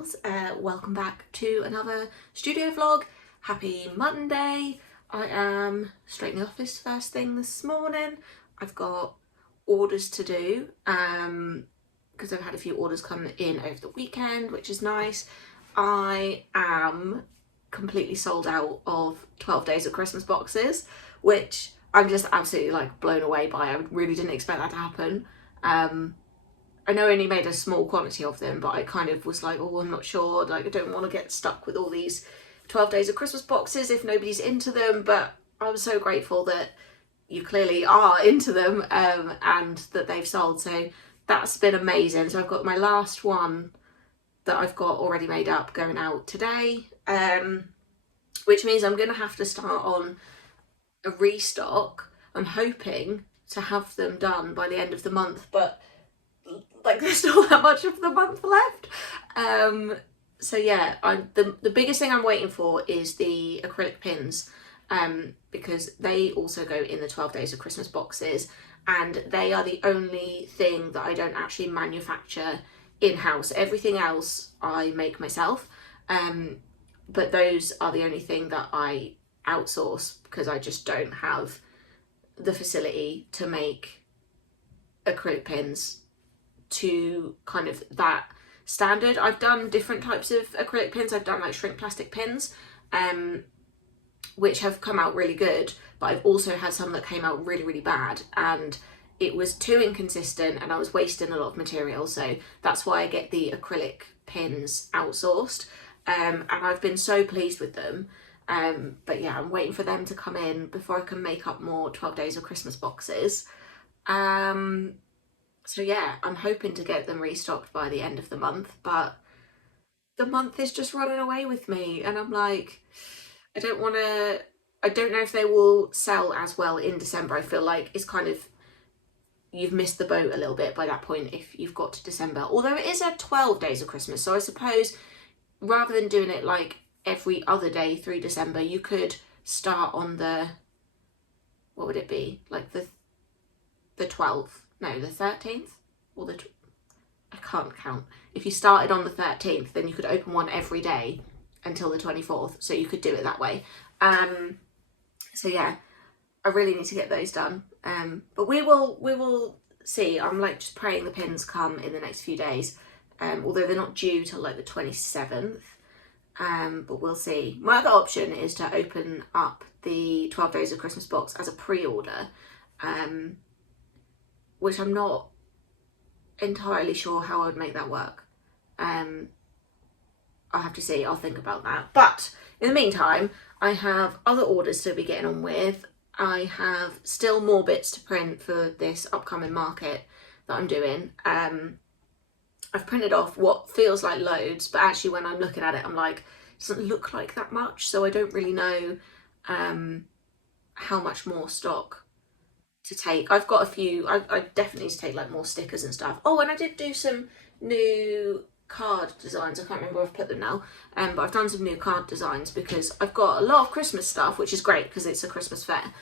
pals, welcome back to another studio vlog. Happy Monday. I am straight in the office first thing this morning. I've got orders to do because I've had a few orders come in over the weekend, which is nice. I am completely sold out of 12 days of Christmas boxes, which I'm just absolutely like blown away by. I really didn't expect that to happen. I know I only made a small quantity of them, but I kind of was like, oh, I'm not sure, like I don't want to get stuck with all these 12 days of Christmas boxes if nobody's into them. But I was so grateful that you clearly are into them and that they've sold, so that's been amazing. So I've got my last one that I've got already made up going out today, which means I'm going to have to start on a restock. I'm hoping to have them done by the end of the month, but like there's still that much of the month left. So yeah, the biggest thing I'm waiting for is the acrylic pins, because they also go in the 12 days of Christmas boxes, and they are the only thing that I don't actually manufacture in-house. Everything else I make myself, but those are the only thing that I outsource because I just don't have the facility to make acrylic pins to kind of that standard. I've done different types of acrylic pins. I've done like shrink plastic pins, which have come out really good, but I've also had some that came out really, really bad, and it was too inconsistent and I was wasting a lot of material. So that's why I get the acrylic pins outsourced, and I've been so pleased with them. But yeah, I'm waiting for them to come in before I can make up more 12 days of Christmas boxes. So yeah, I'm hoping to get them restocked by the end of the month, but the month is just running away with me, and I'm like, I don't know if they will sell as well in December. I feel like it's kind of, you've missed the boat a little bit by that point if you've got to December, although it is a 12 days of Christmas, so I suppose rather than doing it like every other day through December, you could start on the, what would it be, like the 12th, no, the 13th, or I can't count. If you started on the 13th, then you could open one every day until the 24th, so you could do it that way. So yeah, I really need to get those done, but we will see. I'm like just praying the pins come in the next few days, although they're not due till like the 27th, but we'll see. My other option is to open up the 12 days of Christmas box as a pre-order, which I'm not entirely sure how I would make that work. I'll have to see, I'll think about that. But in the meantime, I have other orders to be getting on with. I have still more bits to print for this upcoming market that I'm doing. I've printed off what feels like loads, but actually when I'm looking at it, I'm like, it doesn't look like that much, so I don't really know how much more stock to take. I've got a few, I definitely need to take like more stickers and stuff. Oh, and I did do some new card designs. I can't remember where I've put them now, but I've done some new card designs because I've got a lot of Christmas stuff, which is great because it's a Christmas fair,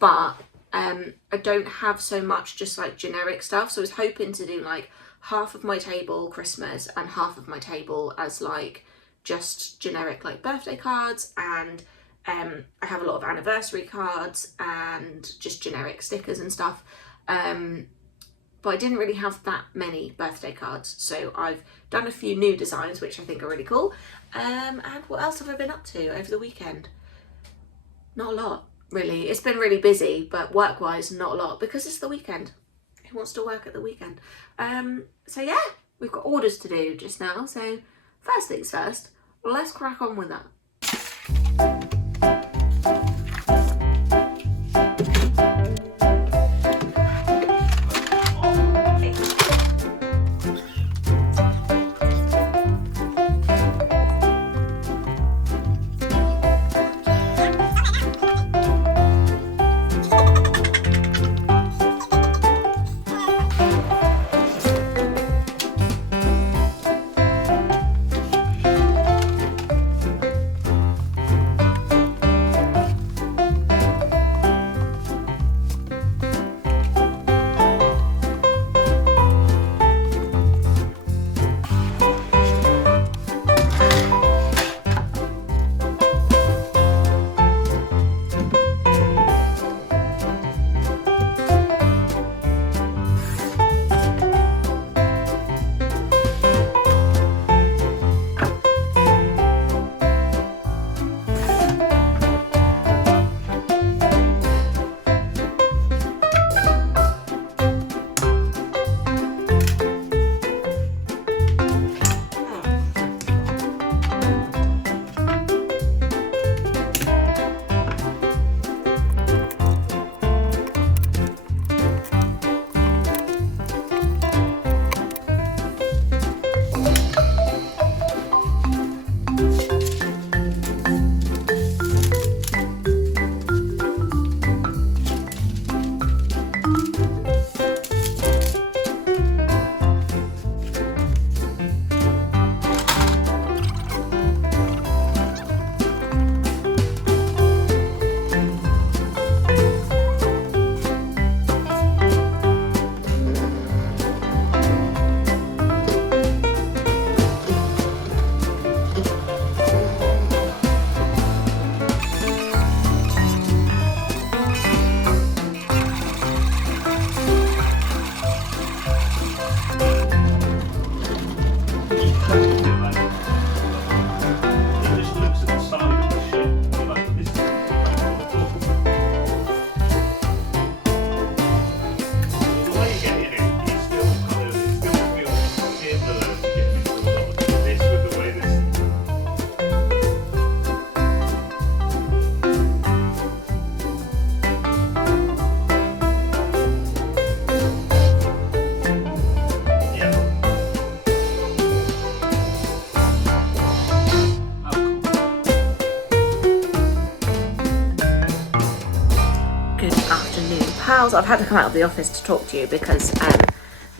but I don't have so much just like generic stuff. So I was hoping to do like half of my table Christmas and half of my table as like just generic like birthday cards, and I have a lot of anniversary cards and just generic stickers and stuff, but I didn't really have that many birthday cards, so I've done a few new designs which I think are really cool. And what else have I been up to over the weekend? Not a lot, really. It's been really busy, but work-wise not a lot because it's the weekend. Who wants to work at the weekend? So yeah, we've got orders to do just now, so first things first, let's crack on with that. Good afternoon, pals. I've had to come out of the office to talk to you because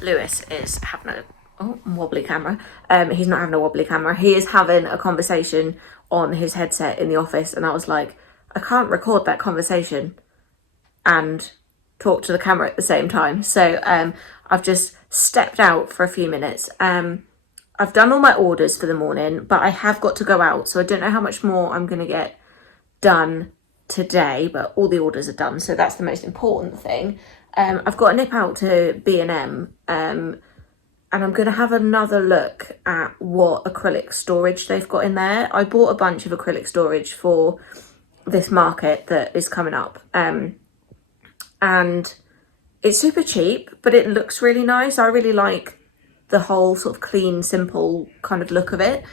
Lewis is having a wobbly camera. He's not having a wobbly camera. He is having a conversation on his headset in the office, and I was like, I can't record that conversation and talk to the camera at the same time. So I've just stepped out for a few minutes. I've done all my orders for the morning, but I have got to go out, so I don't know how much more I'm going to get done today, but all the orders are done, so that's the most important thing. I've got to nip out to B&M, and I'm going to have another look at what acrylic storage they've got in there. I bought a bunch of acrylic storage for this market that is coming up, and it's super cheap, but it looks really nice. I really like the whole sort of clean, simple kind of look of it.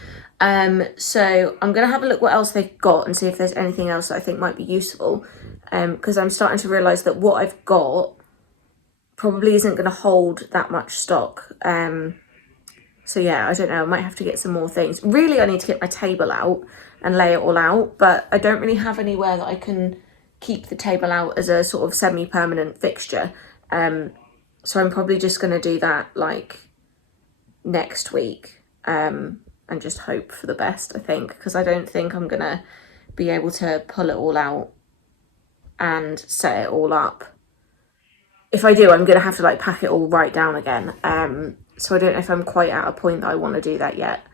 So I'm going to have a look what else they've got and see if there's anything else that I think might be useful, because I'm starting to realise that what I've got probably isn't going to hold that much stock. So yeah, I don't know, I might have to get some more things. Really, I need to get my table out and lay it all out, but I don't really have anywhere that I can keep the table out as a sort of semi-permanent fixture. So I'm probably just going to do that like next week, and just hope for the best, I think, because I don't think I'm going to be able to pull it all out and set it all up. If I do, I'm going to have to like pack it all right down again. So I don't know if I'm quite at a point that I want to do that yet.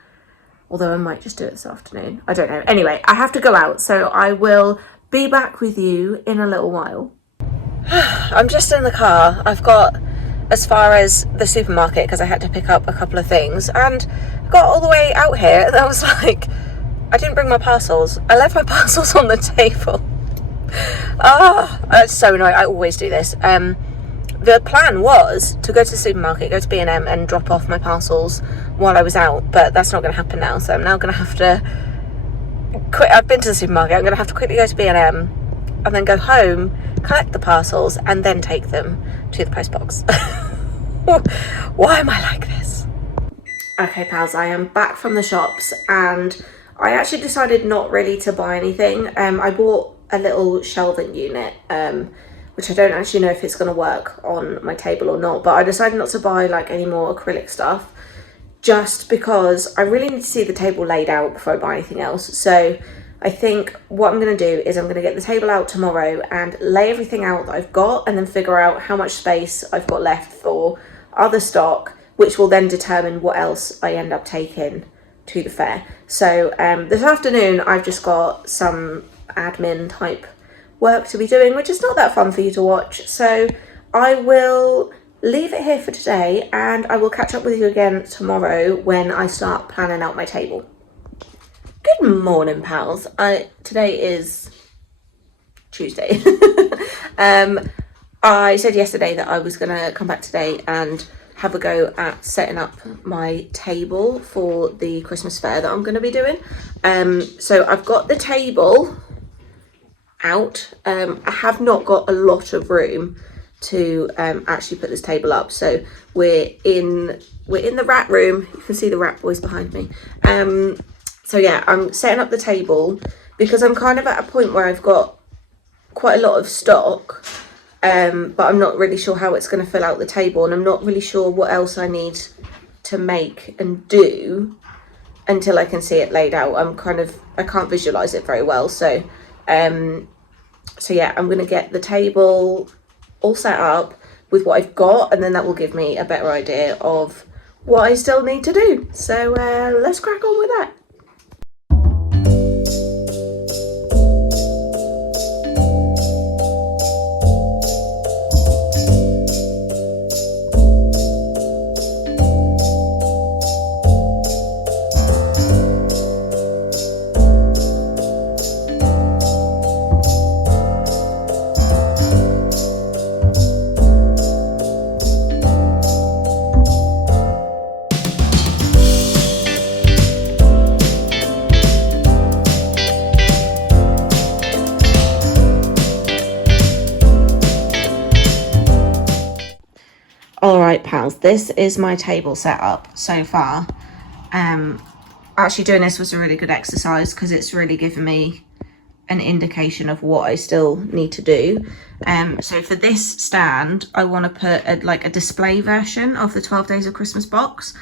Although I might just do it this afternoon. I don't know. Anyway, I have to go out, so I will be back with you in a little while. I'm just in the car. I've got as far as the supermarket because I had to pick up a couple of things, and got all the way out here and I was like, I didn't bring my parcels. I left my parcels on the table. It's so annoying. I always do this. The plan was to go to the supermarket, go to B&M and drop off my parcels while I was out, but that's not going to happen now, so I'm now going to have to quit. I've been to the supermarket. I'm going to have to quickly go to B&M and then go home, collect the parcels and then take them to the post box. Why am I like this? Okay, pals, I am back from the shops and I actually decided not really to buy anything. I bought a little shelving unit, which I don't actually know if it's going to work on my table or not, but I decided not to buy like any more acrylic stuff just because I really need to see the table laid out before I buy anything else. So I think what I'm going to do is I'm going to get the table out tomorrow and lay everything out that I've got, and then figure out how much space I've got left for other stock, which will then determine what else I end up taking to the fair. So this afternoon I've just got some admin type work to be doing, which is not that fun for you to watch. So I will leave it here for today and I will catch up with you again tomorrow when I start planning out my table. Good morning, pals. Today is Tuesday. I said yesterday that I was going to come back today and have a go at setting up my table for the Christmas fair that I'm going to be doing. So I've got the table out. I have not got a lot of room to actually put this table up. So we're in the rat room. You can see the rat boys behind me. So yeah, I'm setting up the table because I'm kind of at a point where I've got quite a lot of stock, but I'm not really sure how it's going to fill out the table, and I'm not really sure what else I need to make and do until I can see it laid out. I can't visualize it very well. So yeah, I'm going to get the table all set up with what I've got, and then that will give me a better idea of what I still need to do. So let's crack on with that. Alright, pals, this is my table set up so far. Actually doing this was a really good exercise because it's really given me an indication of what I still need to do. So for this stand, I want to put a display version of the 12 Days of Christmas box,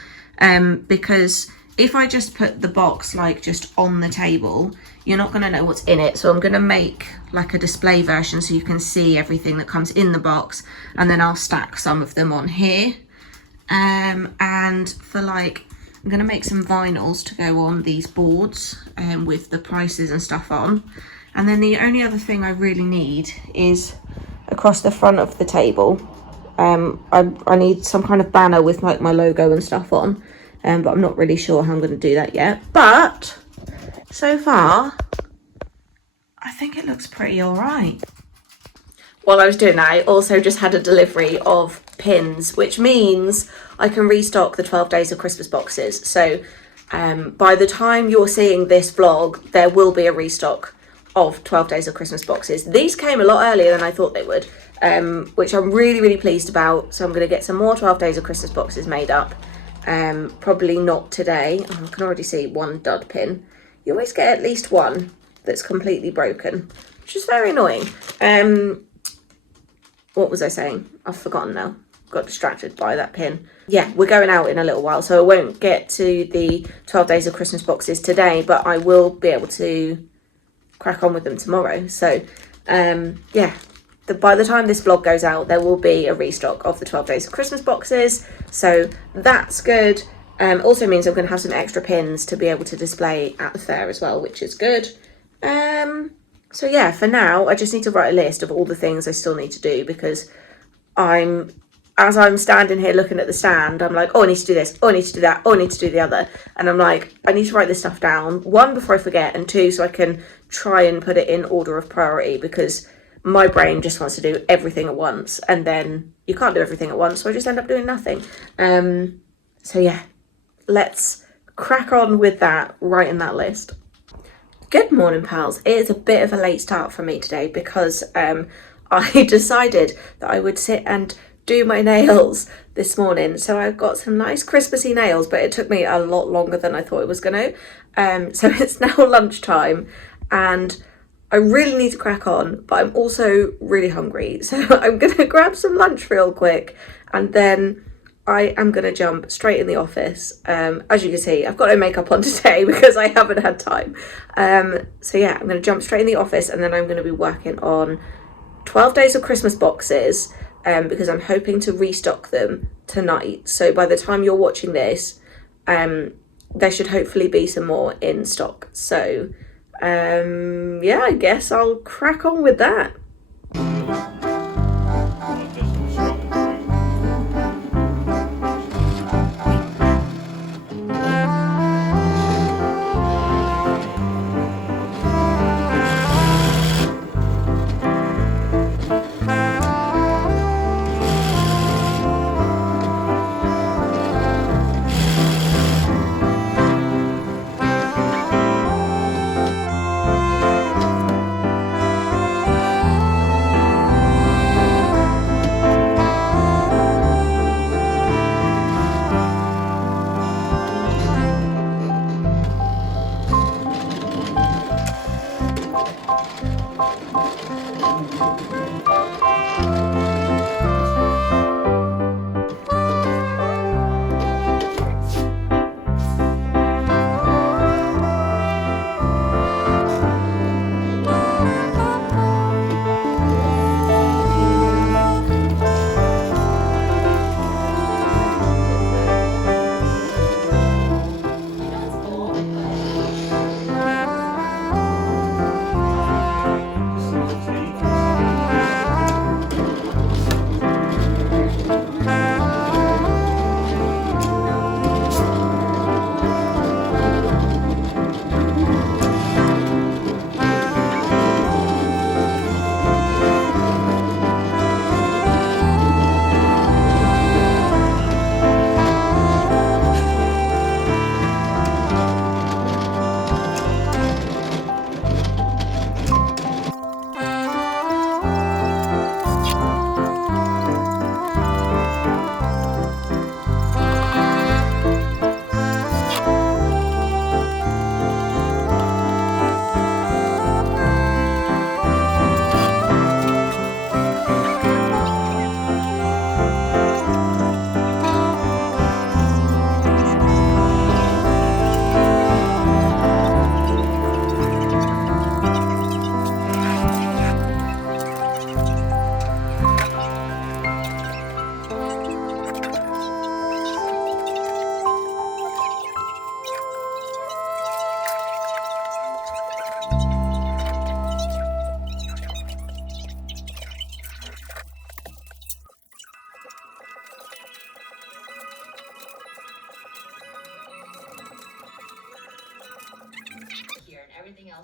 because if I just put the box like just on the table, you're not going to know what's in it. So I'm going to make like a display version so you can see everything that comes in the box, and then I'll stack some of them on here. And for like, I'm going to make some vinyls to go on these boards with the prices and stuff on. And then the only other thing I really need is across the front of the table. I need some kind of banner with like my logo and stuff on, but I'm not really sure how I'm going to do that yet. But so far, I think it looks pretty all right. While I was doing that, I also just had a delivery of pins, which means I can restock the 12 Days of Christmas boxes. So by the time you're seeing this vlog, there will be a restock of 12 Days of Christmas boxes. These came a lot earlier than I thought they would, which I'm really, really pleased about. So I'm going to get some more 12 Days of Christmas boxes made up. Probably not today. Oh, I can already see one dud pin. You always get at least one that's completely broken, which is very annoying. What was I saying? I've forgotten now. Got distracted by that pin. Yeah, we're going out in a little while, so I won't get to the 12 Days of Christmas boxes today, but I will be able to crack on with them tomorrow. So yeah, by the time this vlog goes out, there will be a restock of the 12 Days of Christmas boxes, so that's good. Also means I'm going to have some extra pins to be able to display at the fair as well, which is good. So yeah, for now I just need to write a list of all the things I still need to do, because as I'm standing here looking at the stand, I'm like, oh, I need to do this, oh, I need to do that, oh, I need to do the other. And I'm like, I need to write this stuff down, one, before I forget, and two, so I can try and put it in order of priority, because my brain just wants to do everything at once, and then you can't do everything at once, so I just end up doing nothing. So yeah, let's crack on with that, writing that list. Good morning, pals. It is a bit of a late start for me today because I decided that I would sit and do my nails this morning. So I've got some nice Christmassy nails, but it took me a lot longer than I thought it was going to. So it's now lunchtime and I really need to crack on, but I'm also really hungry. So I'm going to grab some lunch real quick and then I am going to jump straight in the office. As you can see, I've got no makeup on today because I haven't had time. So yeah, I'm going to jump straight in the office and then I'm going to be working on 12 Days of Christmas boxes because I'm hoping to restock them tonight. So by the time you're watching this, there should hopefully be some more in stock. So yeah, I guess I'll crack on with that.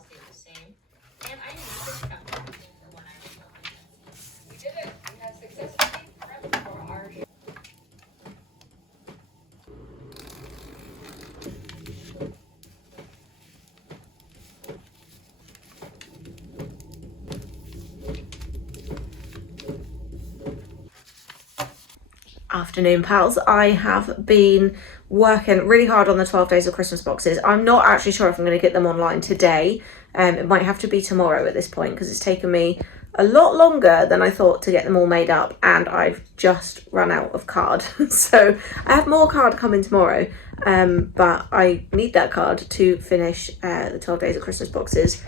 stayed the same. And I need a discount for when I reopened. We did it. We have successfully prepped for our show. Afternoon pals, I have been working really hard on the 12 days of Christmas boxes. I'm not actually sure if I'm going to get them online today. It might have to be tomorrow at this point because it's taken me a lot longer than I thought to get them all made up, and I've just run out of card. So I have more card coming tomorrow, but I need that card to finish the 12 days of Christmas boxes,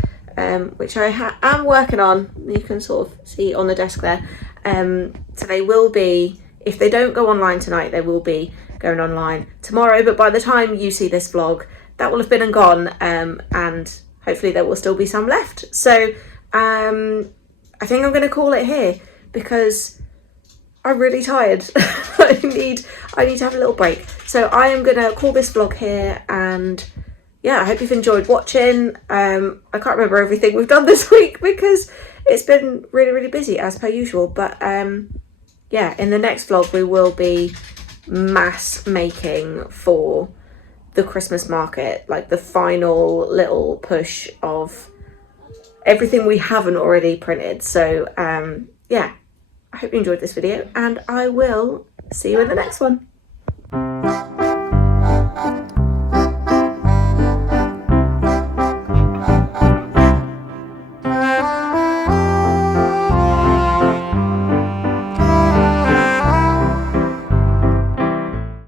which I am working on. You can sort of see on the desk there. So they will be, if they don't go online tonight, they will be going online tomorrow. But by the time you see this vlog, that will have been and gone, and hopefully there will still be some left. So I think I'm going to call it here because I'm really tired. I need to have a little break. So I am going to call this vlog here, and yeah, I hope you've enjoyed watching. I can't remember everything we've done this week because it's been really, really busy as per usual. But yeah, in the next vlog we will be mass making for the Christmas market, like the final little push of everything we haven't already printed. So yeah, I hope you enjoyed this video, and I will see you in the next one.